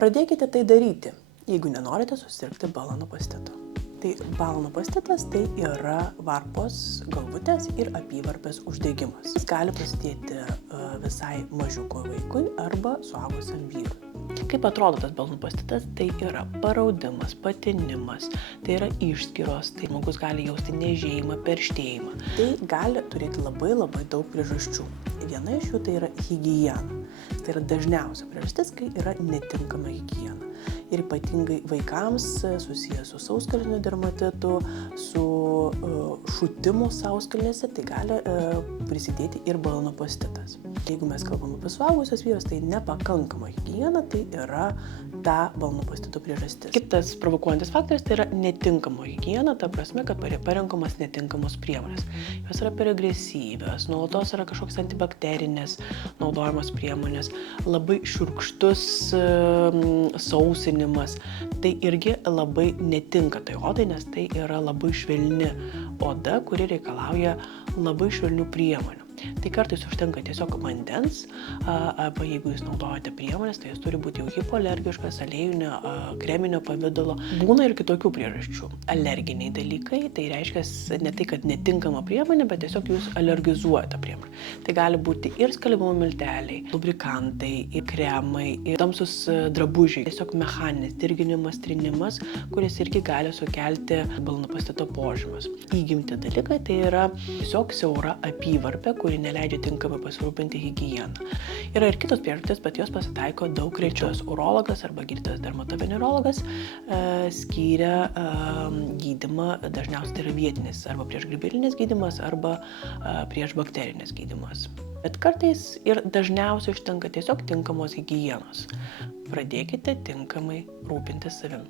Pradėkite tai daryti, jeigu nenorite susirgti balanopastitu. Tai balanopastitas tai yra varpos, galvutės ir apyvarpės uždegimas. Jis gali prasidėti visai mažiuko vaikui arba suaugusiam vyrui. Kaip atrodo tas balanopastitas? Tai yra paraudimas, patinimas, tai yra išskyros, tai žmogus gali jausti niežėjimą, perštėjimą. Tai gali turėti labai daug priežasčių. Viena iš jų tai yra higiena. Tai yra dažniausia priežastis, kai yra netinkama higiena. Ir ypatingai vaikams susijęs su sauskelnių dermatitu, su šutimu sauskelnėse, tai gali prisidėti ir balanopastitas. Jeigu mes kalbame apie suaugusios vyrus, tai nepakankama higiena, tai yra ta balonopastito priežastis. Kitas provokuojantis faktorius tai yra netinkama higiena, ta prasme, kad parenkamos netinkamos priemonės. Jos yra per agresyvios, nuolatos yra kažkoks antibakterinės naudojamos priemonės, labai šiurkštus sausinimas. Tai irgi labai netinka tai odai, nes tai yra labai švelni oda, kuri reikalauja labai švelnių priemonių. Tai kartais užtenka tiesiog vandens, arba jeigu jūs naudojate priemonės, tai jis turi būti jau hipoalergiškas, aliejinio, kreminio pavidalo. Būna ir kitokių priežasčių. Alerginiai dalykai, tai reiškia ne tai, kad netinkama priemonė, bet tiesiog jūs alergizuojate priemonę. Tai gali būti ir skalbimo milteliai, lubrikantai, ir kremai, ir tamsus drabužiai. Tiesiog mechaninis dirginimas, trinimas, kuris irgi gali sukelti balonopastito požymius. Įgimti dalykai tai yra tiesiog siaura apyvarpė, kuri neleidžia tinkamai pasirūpinti higieną. Yra ir kitos priežastys, bet jos pasitaiko daug rečiau. Urologas arba gydytojas dermatovenerologas skyrė gydymą, dažniausiai tai yra vietinis arba priešgrybėlinis gydymas arba priešbakterinės gydymas. Bet kartais ir dažniausiai užtenka tiesiog tinkamos higienos. Pradėkite tinkamai rūpintis savim.